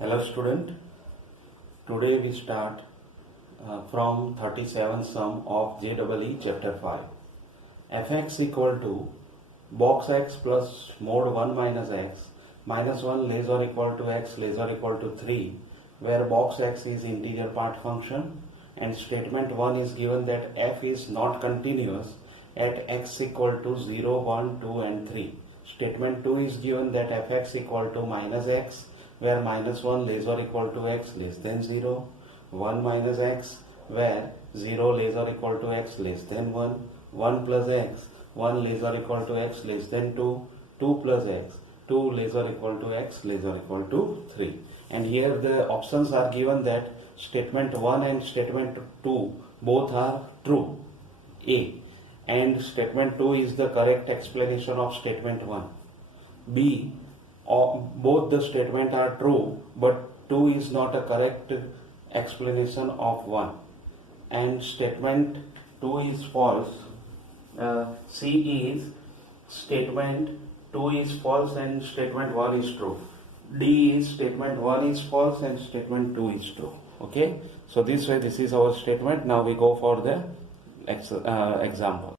Hello student, today we start from 37 sum of JEE chapter 5. Fx equal to box x plus mod 1 minus 1 less or equal to x less or equal to 3, where box x is interior part function and statement 1 is given that f is not continuous at x equal to 0, 1, 2 and 3. Statement 2 is given that fx equal to minus x, where minus 1 less or equal to x less than 0, 1 minus x, where 0 less or equal to x less than 1, 1 plus x, 1 less or equal to x less than 2, 2 plus x, 2 less or equal to x less or equal to 3. And here the options are given that statement 1 and statement 2 both are true, A, and statement 2 is the correct explanation of statement 1. B, both the statement are true, but 2 is not a correct explanation of 1, and statement 2 is false. C is statement 2 is false and statement 1 is true. D is statement 1 is false and statement 2 is true. Okay, so this way this is our statement. Now we go for the example.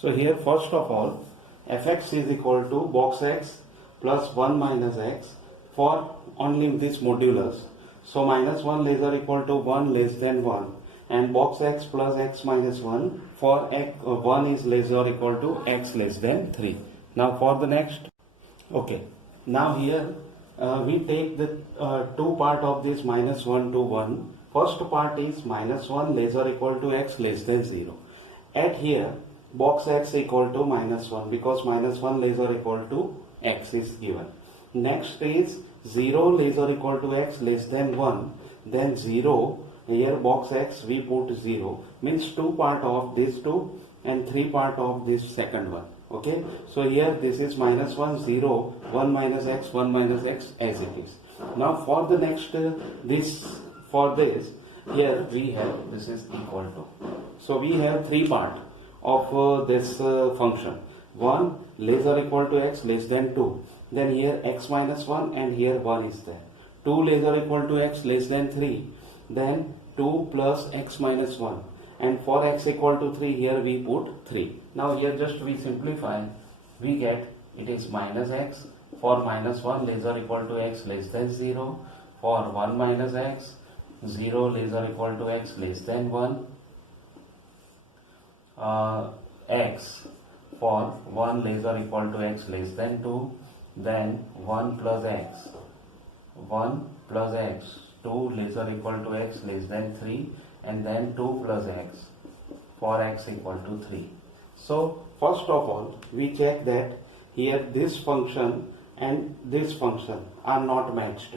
So here first of all, fx is equal to box x plus 1 minus x for only this modulus. So minus 1 less or equal to 1 less than 1, and box x plus x minus 1 for x, 1 is less or equal to x less than 3. Now for the next, okay, now here we take the two part of this minus 1 to 1. First part is minus 1 less or equal to x less than 0. At here box x equal to minus 1 because minus 1 less or equal to x is given. Next is 0 less or equal to x less than 1, then 0, here box x we put 0, means 2 part of this 2 and 3 part of this second one. Okay, so here this is minus 1, 0, 1 minus x, 1 minus x as it is. Now for the next here we have this is equal to. So we have 3 part of this function. 1 less or equal to x less than 2, then here x minus 1 and here 1 is there. 2 less or equal to x less than 3, then 2 plus x minus 1, and for x equal to 3 here we put 3. Now here just we simplify, we get it is minus x for minus 1 less or equal to x less than 0, for 1 minus x, 0 less or equal to x less than 1, x for 1 less or equal to x less than 2, then 1 plus x, 2 less or equal to x less than 3, and then 2 plus x for x equal to 3. So first of all we check that here this function and this function are not matched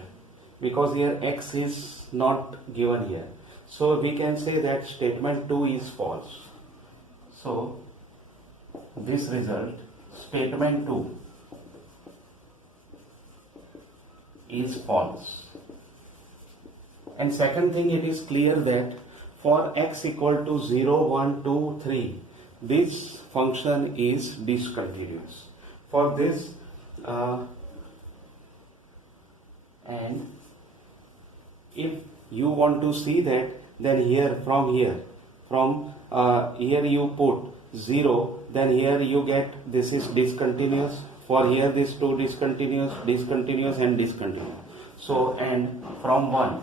because here x is not given here. So we can say that statement 2 is false. So this result, statement 2 is false. And second thing, it is clear that for x equal to 0, 1, 2, 3, this function is discontinuous. For this and if you want to see that, then here you put 0, then here you get this is discontinuous. For here this 2 discontinuous, discontinuous and discontinuous. So and from 1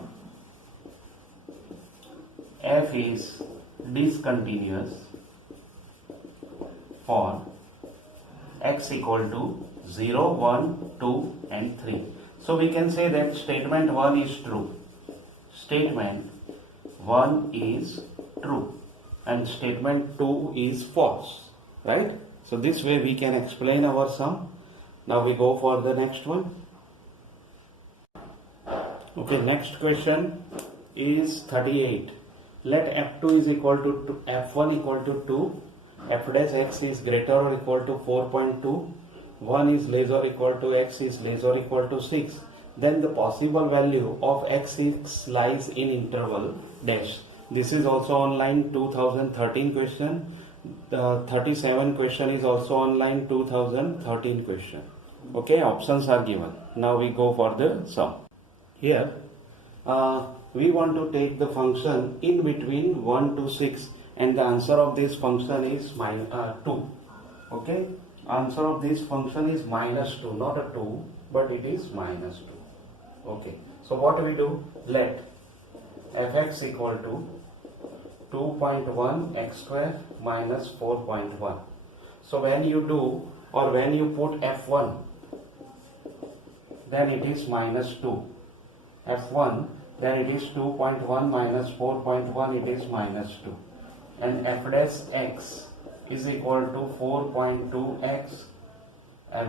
f is discontinuous for x equal to 0, 1, 2 and 3. So we can say that statement 1 is true. Statement 1 is true and statement 2 is false, right? So this way we can explain our sum. Now we go for the next one. Okay, next question is 38. Let f2 is equal to f1 equal to 2, f dash x is greater or equal to 4.2, 1 is less or equal to x is less or equal to 6. Then the possible value of x6 lies in interval dash. This is also on line 2013 question. The 37 question is also on line 2013 question. Okay, options are given. Now we go for the sum. Here we want to take the function in between 1 to 6, and the answer of this function is 2. Okay, answer of this function is -2, not a 2, but it is -2. Okay, so what we do, let fx equal to 2.1 x square minus 4.1. So when you do, or when you put f1, then it is -2. f1, then it is 2.1 minus 4.1, it is -2. And f dash x is equal to 4.2x,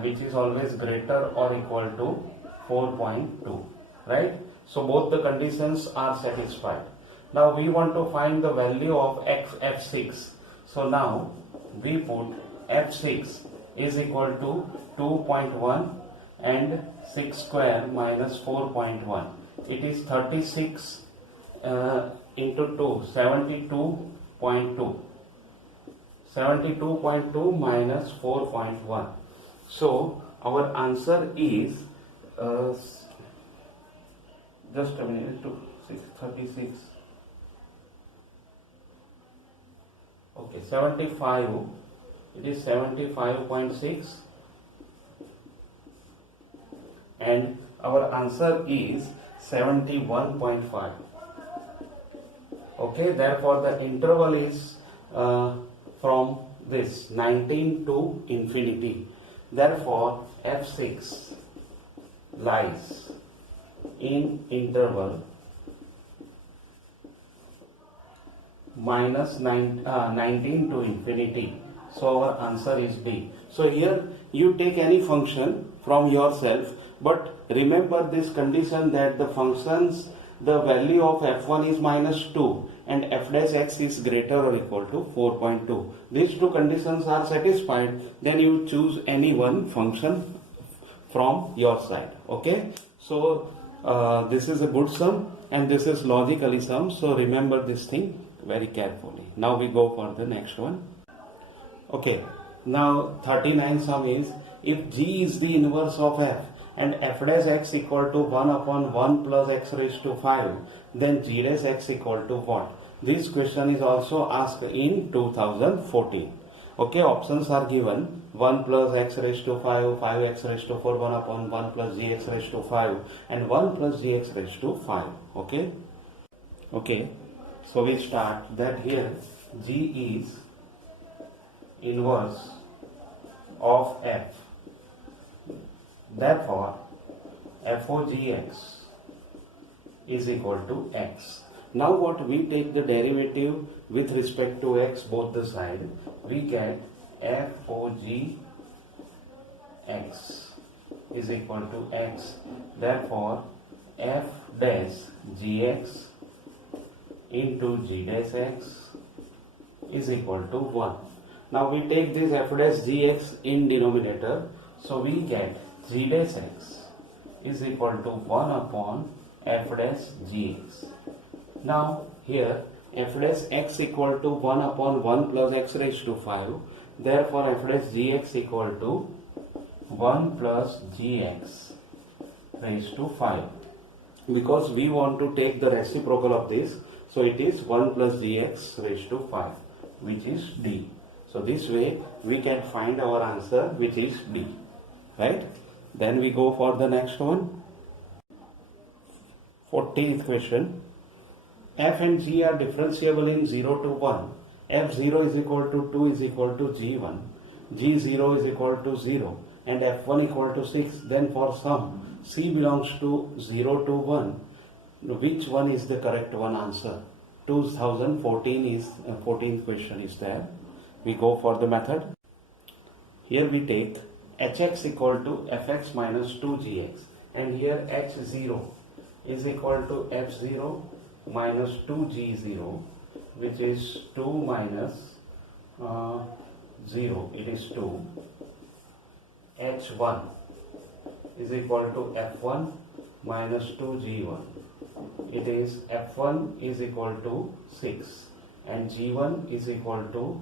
which is always greater or equal to 4.2, right? So both the conditions are satisfied. Now we want to find the value of f6. So now we put f6 is equal to 2.1 and 6 square minus 4.1. It is 36 into 2, 72.2. 72.2 minus 4.1. So our answer is just a minute, 36. Okay, 75. It is 75.6, and our answer is 71.5. Okay, therefore the interval is from this 19 to infinity. Therefore f6 lies in interval -19 to infinity. So our answer is B. So here you take any function from yourself, but remember this condition that the functions, the value of f1 is -2 and f dash x is greater or equal to 4.2. These two conditions are satisfied, then you choose any one function from your side. Okay, so this is a good sum and this is logically sum, so remember this thing very carefully. Now we go for the next one. Okay, now 39 sum is, if g is the inverse of f and f dash x equal to 1 upon 1 plus x raised to 5, then g dash x equal to what? This question is also asked in 2014. Okay, options are given: 1 plus x raised to 5, 5x raised to 4, 1 upon 1 plus gx raised to 5, and 1 plus gx raised to 5. Okay, okay, so we start that here g is inverse of f. Therefore, f of gx is equal to x. Now what, we take the derivative with respect to x both the side, we get f of gx is equal to x. Therefore, f dash gx into g dash x is equal to 1. Now we take this f dash gx in denominator, so we get g dash x is equal to 1 upon f dash gx. Now here f dash x equal to 1 upon 1 plus x raised to 5. Therefore f dash gx equal to 1 plus gx raised to 5. Because we want to take the reciprocal of this, so it is 1 plus gx raised to 5, which is d. So this way we can find our answer, which is D, right? Then we go for the next one. 14th question. F and g are differentiable in 0 to 1. f0 is equal to 2 is equal to g1. g0 is equal to 0 and f1 equal to 6. Then for sum c belongs to 0 to 1, which one is the correct one? Answer 2014 is 14th question is there. We go for the method. Here we take hx equal to fx minus 2gx, and here h0 is equal to f0 minus 2g0, which is 2 minus 0, it is 2. h1 is equal to f1 minus 2g1, it is f1 is equal to 6, and g1 is equal to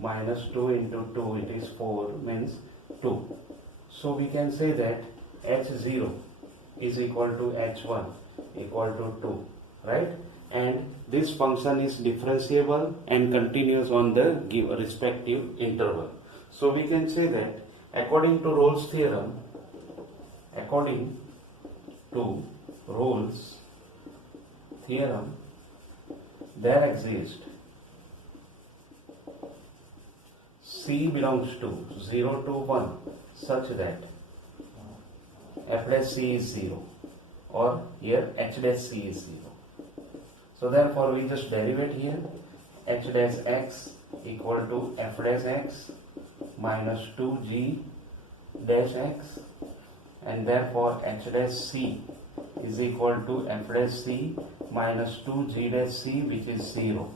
minus 2 into 2, it is 4, means 2. So we can say that h0 is equal to h1 equal to 2, right? And this function is differentiable and continues on the respective interval. So we can say that according to Rolle's theorem, there exists C belongs to 0 to 1 such that f dash c is 0, or here h dash c is 0. So therefore we just derivate here h dash x equal to f dash x minus 2g dash x, and therefore h dash c is equal to f dash c minus 2g dash c, which is 0.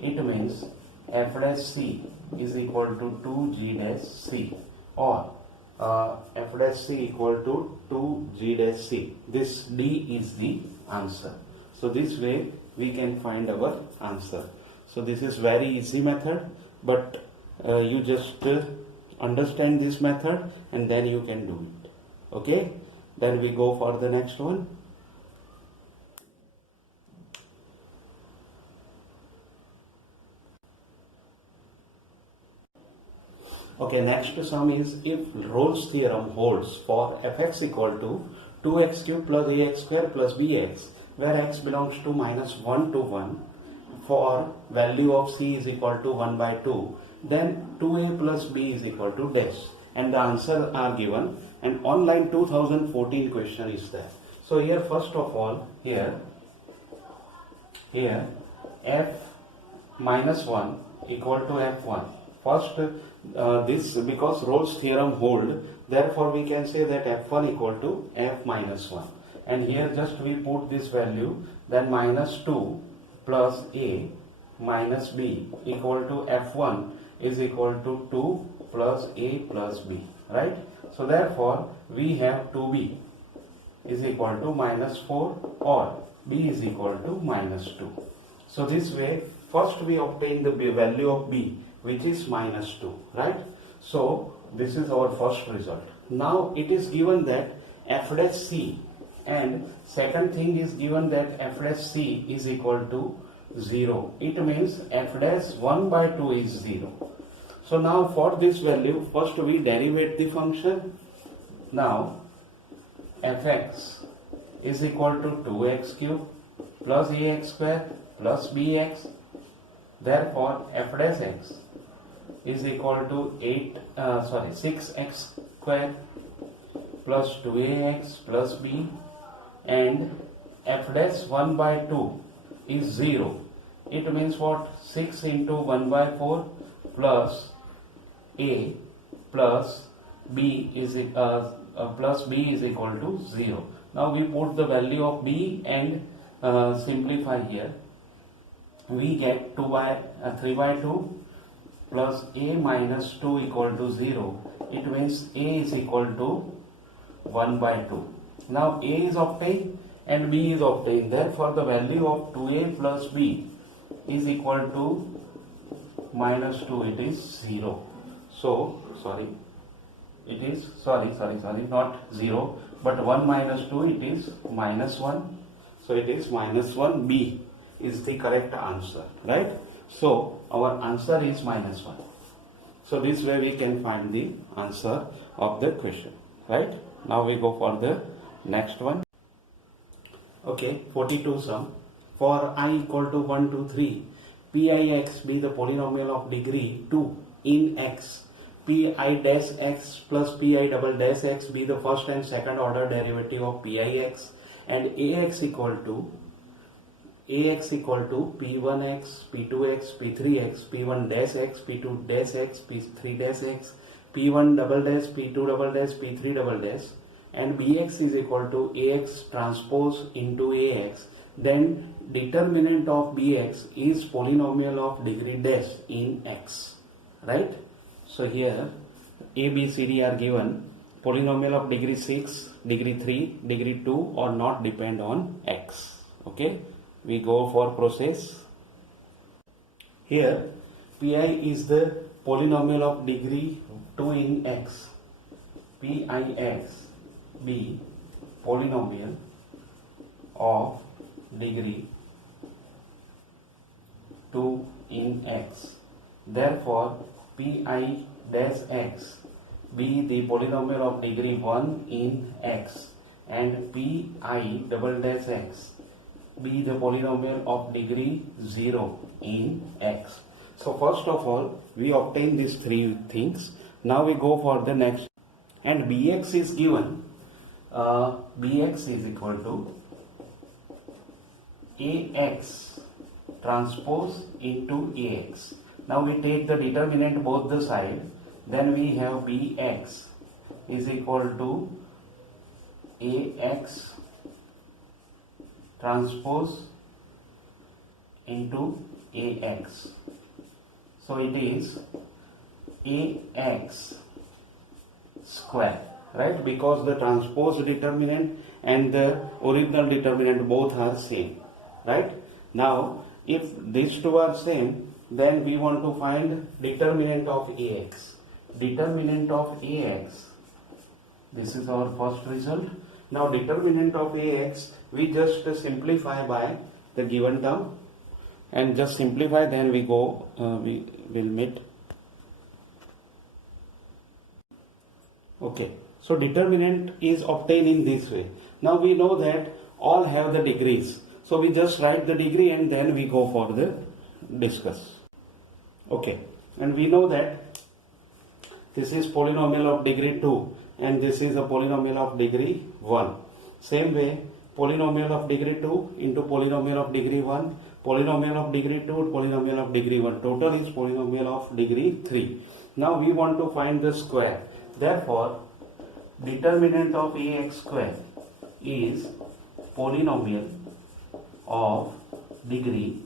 It means f dash c is equal to 2g dash c, or f dash c equal to 2g dash c. This D is the answer. So this way we can find our answer. So this is very easy method, but you just understand this method and then you can do it. Okay, then we go for the next one. Okay, next sum is if Rolle's theorem holds for fx equal to 2x cube plus ax square plus bx, where x belongs to minus 1 to 1, for value of c is equal to 1 by 2, then 2a plus b is equal to dash, and the answer are given, and online 2014 question is there. So here first of all, here f minus 1 equal to f1. First this, because Rolle's theorem hold, therefore we can say that f1 equal to f minus 1, and here just we put this value, then minus 2 plus a minus b equal to f1 is equal to 2 plus a plus b, right? So therefore we have 2b is equal to minus 4, or b is equal to minus 2. So this way first we obtain the value of b, which is minus 2, right? So this is our first result. Now it is given that f dash c, and second thing is given that f dash c is equal to 0. It means f dash 1 by 2 is 0. So now for this value, first we derivate the function. Now fx is equal to 2x cube plus ax square plus bx. Therefore f dash x is equal to 6x square plus 2ax plus b, and f dash 1 by 2 is 0. It means what? 6 into 1 by 4 plus a plus b is equal to 0. Now we put the value of b and simplify here. We get 3 by 2 plus a minus 2 equal to 0. It means a is equal to 1 by 2. Now a is obtained and b is obtained. Therefore the value of 2a plus b is equal to minus 2. It is 0. So not 0, but 1 minus 2, it is minus 1. So it is minus 1. B is the correct answer, right? So our answer is minus 1. So this way we can find the answer of the question, right? Now we go for the next one. Okay, 42 sum. For I equal to 1, 2, 3, pix be the polynomial of degree 2 in x. Pi dash x plus pi double dash x be the first and second order derivative of pix, and ax equal to p1x, p2x, p3x, p1 dash x, p2 dash x, p3 dash x, p1 double dash, p2 double dash, p3 double dash, and bx is equal to ax transpose into ax. Then determinant of bx is polynomial of degree dash in x, right? So here a, b, c, d are given. Polynomial of degree 6, degree 3, degree 2 or not depend on x. Okay, we go for process. Here pi is the polynomial of degree 2 in x. Pix be polynomial of degree 2 in X. Therefore, Pi dash X be the polynomial of degree 1 in X and Pi double dash X be the polynomial of degree 0 in X. So first of all, we obtain these three things. Now we go for the next, and Bx is given. Bx is equal to Ax transpose into Ax. Now we take the determinant both the side. Then we have Bx is equal to Ax transpose into Ax. So it is Ax square, right? Because the transpose determinant and the original determinant both are same, right? Now if these two are same, then we want to find determinant of Ax. Determinant of Ax, this is our first result. Now determinant of Ax, we just simplify by the given term and just simplify, then we go, we will meet. Okay, so determinant is obtained in this way. Now we know that all have the degrees, so we just write the degree and then we go for the discuss. Okay, and we know that this is polynomial of degree 2 and this is a polynomial of degree 1. Same way, polynomial of degree 2 into polynomial of degree 1, polynomial of degree 2, polynomial of degree 1. Total is polynomial of degree 3. Now we want to find the square. Therefore, determinant of Ax square is polynomial of degree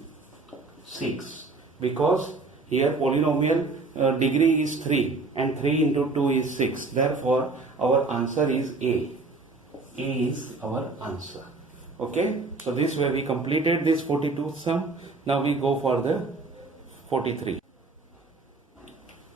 6, because here polynomial degree is 3 and 3 into 2 is 6. Therefore, our answer is A. A is our answer. Okay, so this way we completed this 42th sum. Now we go for the 43.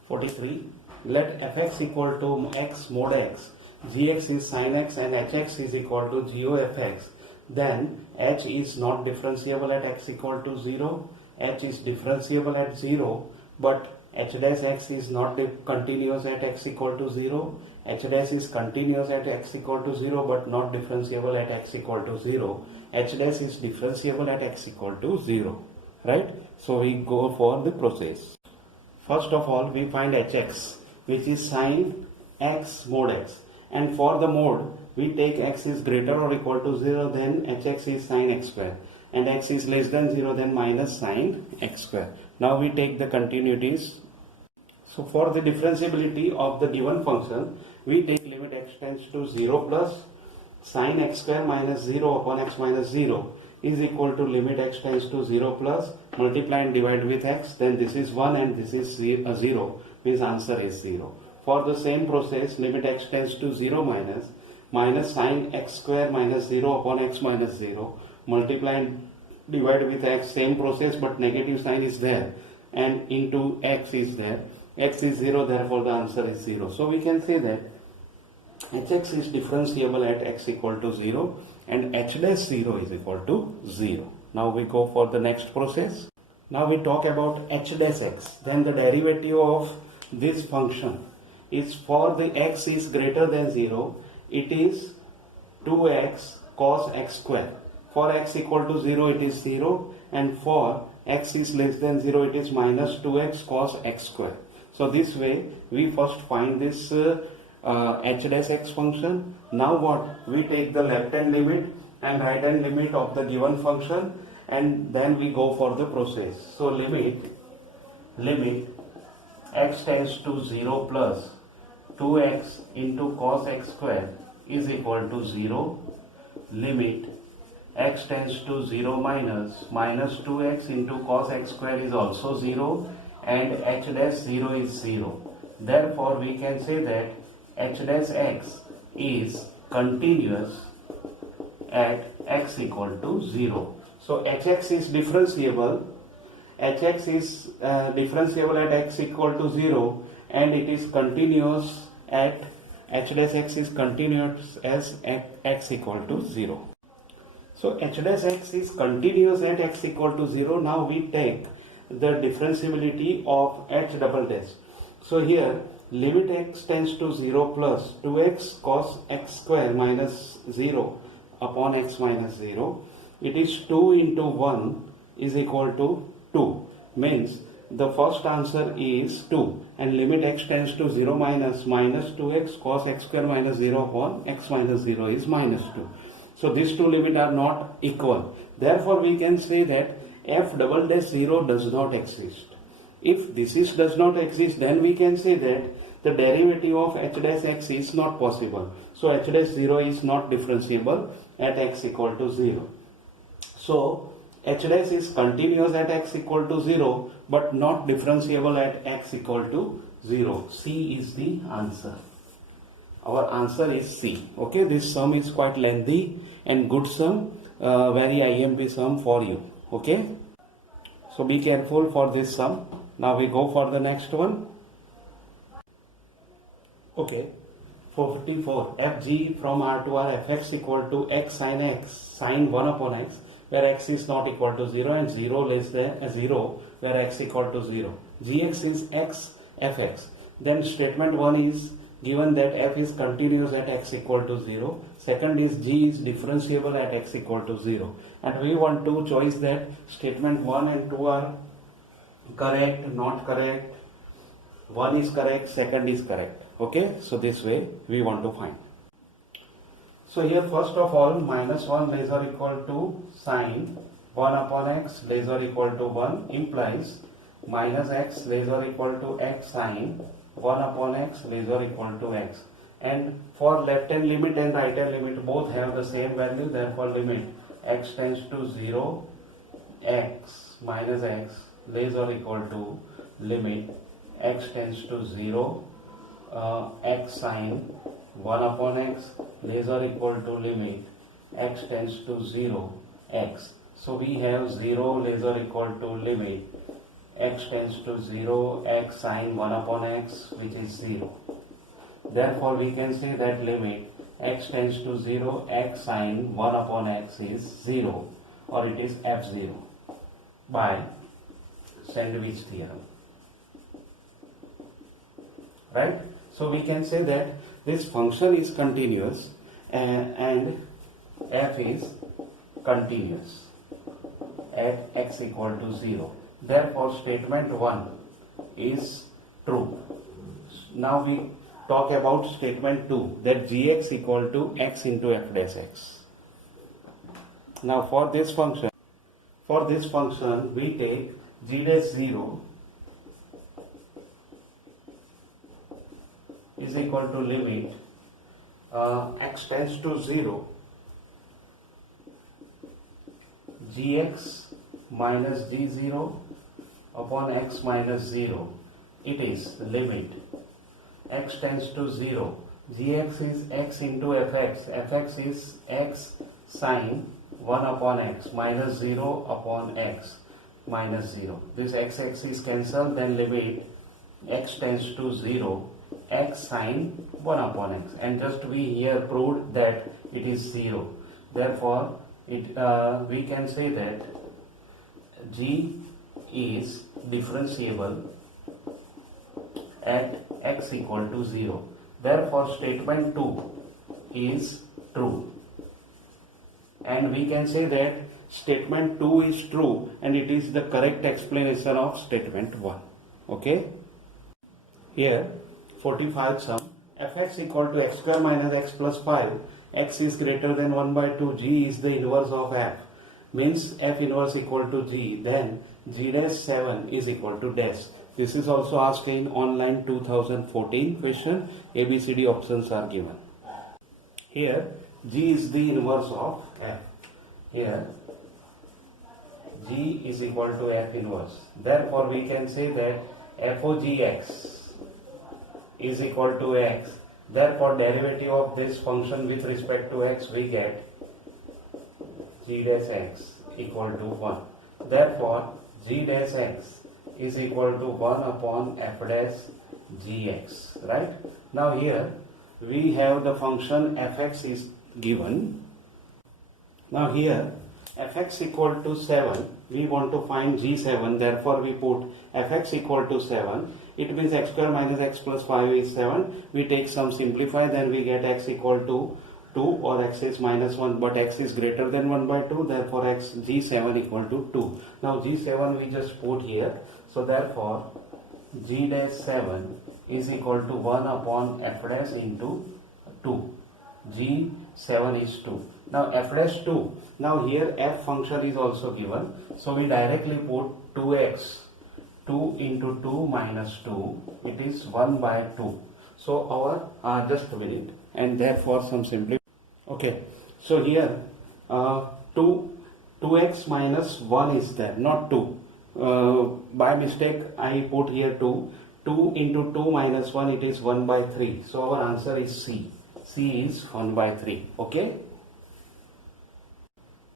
43. Let fx equal to x mod x, gx is sin x and hx is equal to go fx. Then h is not differentiable at x equal to 0. H is differentiable at 0, but h dash x is not continuous at x equal to 0. H dash is continuous at x equal to 0 but not differentiable at x equal to 0. H dash is differentiable at x equal to 0. Right? So we go for the process. First of all, we find hx, which is sin x mod x. And for the mode, we take x is greater or equal to 0, then hx is sin x square. And x is less than 0, then minus sin x square. Now we take the continuities. So for the differentiability of the given function, we take limit x tends to 0 plus sin x square minus 0 upon x minus 0 is equal to limit x tends to 0 plus multiply and divide with x. Then this is 1 and this is 0, means answer is 0. For the same process, limit x tends to 0 minus sin x square minus 0 upon x minus 0, multiply and divide with x, same process but negative sign is there, and into x is there. X is 0, therefore the answer is 0. So we can say that hx is differentiable at x equal to 0 and h dash 0 is equal to 0. Now we go for the next process. Now we talk about h dash x. Then the derivative of this function is, for the x is greater than 0, it is 2x cos x square. For x equal to 0, it is 0, and for x is less than 0, it is minus 2x cos x square. So this way, we first find this h dash x function. Now what? We take the left hand limit and right hand limit of the given function, and then we go for the process. So limit x tends to 0 plus 2x into cos x square is equal to 0. Limit x tends to 0 minus 2x into cos x square is also 0, and h dash 0 is 0. Therefore, we can say that h dash x is continuous at x equal to 0. So hx is differentiable. Hx is differentiable at x equal to 0, and it is continuous at h dash x is continuous as x equal to 0. So h dash x is continuous at x equal to 0. Now we take the differentiability of h double dash. So here limit x tends to 0 plus 2x cos x square minus 0 upon x minus 0. It is 2 into 1 is equal to 2. Means the first answer is 2 and limit x tends to 0 minus 2x cos x square minus 0 upon x minus 0 is minus 2. So these two limits are not equal. Therefore we can say that f double dash 0 does not exist. If this does not exist, then we can say that the derivative of h dash x is not possible. So h dash 0 is not differentiable at x equal to 0. So h dash is continuous at x equal to 0 but not differentiable at x equal to 0. C is the answer. Our answer is C. Okay, this sum is quite lengthy and good sum, very IMP sum for you. Okay, so be careful for this sum. Now we go for the next one. Okay, 44. Fg from R to R fx equal to x sine 1 upon x, where x is not equal to 0 and 0 less than 0 where x equal to 0. Gx is x fx. Then statement 1 is given that f is continuous at x equal to 0. Second is g is differentiable at x equal to 0. And we want to choose that statement 1 and 2 are correct, not correct. 1 is correct, second is correct. Okay, so this way we want to find. So here first of all minus 1 less or equal to sine 1 upon x less or equal to 1 implies minus x less or equal to x sine 1 upon x less or equal to x. And for left hand limit and right hand limit both have the same value, therefore limit x tends to 0 x minus x less or equal to limit x tends to 0 x sine 1 upon x less or equal to limit x tends to 0 x. So we have 0 less or equal to limit x tends to 0 x sine 1 upon x, which is 0. Therefore we can say that limit x tends to 0 x sine 1 upon x is 0, or it is f0 by Sandwich theorem. Right? So we can say that this function is continuous and f is continuous at x equal to 0. Therefore statement 1 is true. Now we talk about statement 2, that gx equal to x into f dash x. Now for this function we take g dash 0 is equal to limit x tends to 0 gx minus g0 upon x minus 0. It is limit x tends to 0. Gx is x into fx. Fx is x sine 1 upon x minus 0 upon x minus 0. This x is cancelled, then limit x tends to 0 x sine 1 upon x. And just we here proved that it is 0. Therefore, we can say that g is differentiable at x equal to 0. Therefore statement 2 is true, and we can say that statement 2 is true and it is the correct explanation of statement 1. Okay, here 45 sum fx equal to x square minus x plus 5, x is greater than 1 by 2, g is the inverse of f, means f inverse equal to g, then g dash 7 is equal to dash. This is also asked in online 2014 question. ABCD options are given. Here g is the inverse of f. Here g is equal to f inverse. Therefore we can say that f of gx is equal to x. Therefore derivative of this function with respect to x we get g dash x equal to 1. Therefore g dash x is equal to 1 upon f dash gx. Right? Now here we have the function fx is given. Now here fx equal to 7, we want to find g7, therefore we put fx equal to 7. It means x square minus x plus 5 is 7. We take some simplify, then we get x equal to 2 or x is minus 1, but x is greater than 1 by 2, therefore x g7 equal to 2. Now g7 we just put here, so therefore g dash 7 is equal to 1 upon f dash into 2. g7 is 2. Now f dash 2, now here f function is also given, so we directly put 2x, 2 into 2 minus 2, it is 1 by 2. So our just a minute, and therefore some simply. Okay, so here 2x minus 1 is there, not 2. By mistake I put here 2. 2 into 2 minus 1, it is 1 by 3. So our answer is C. C is 1 by 3. Okay.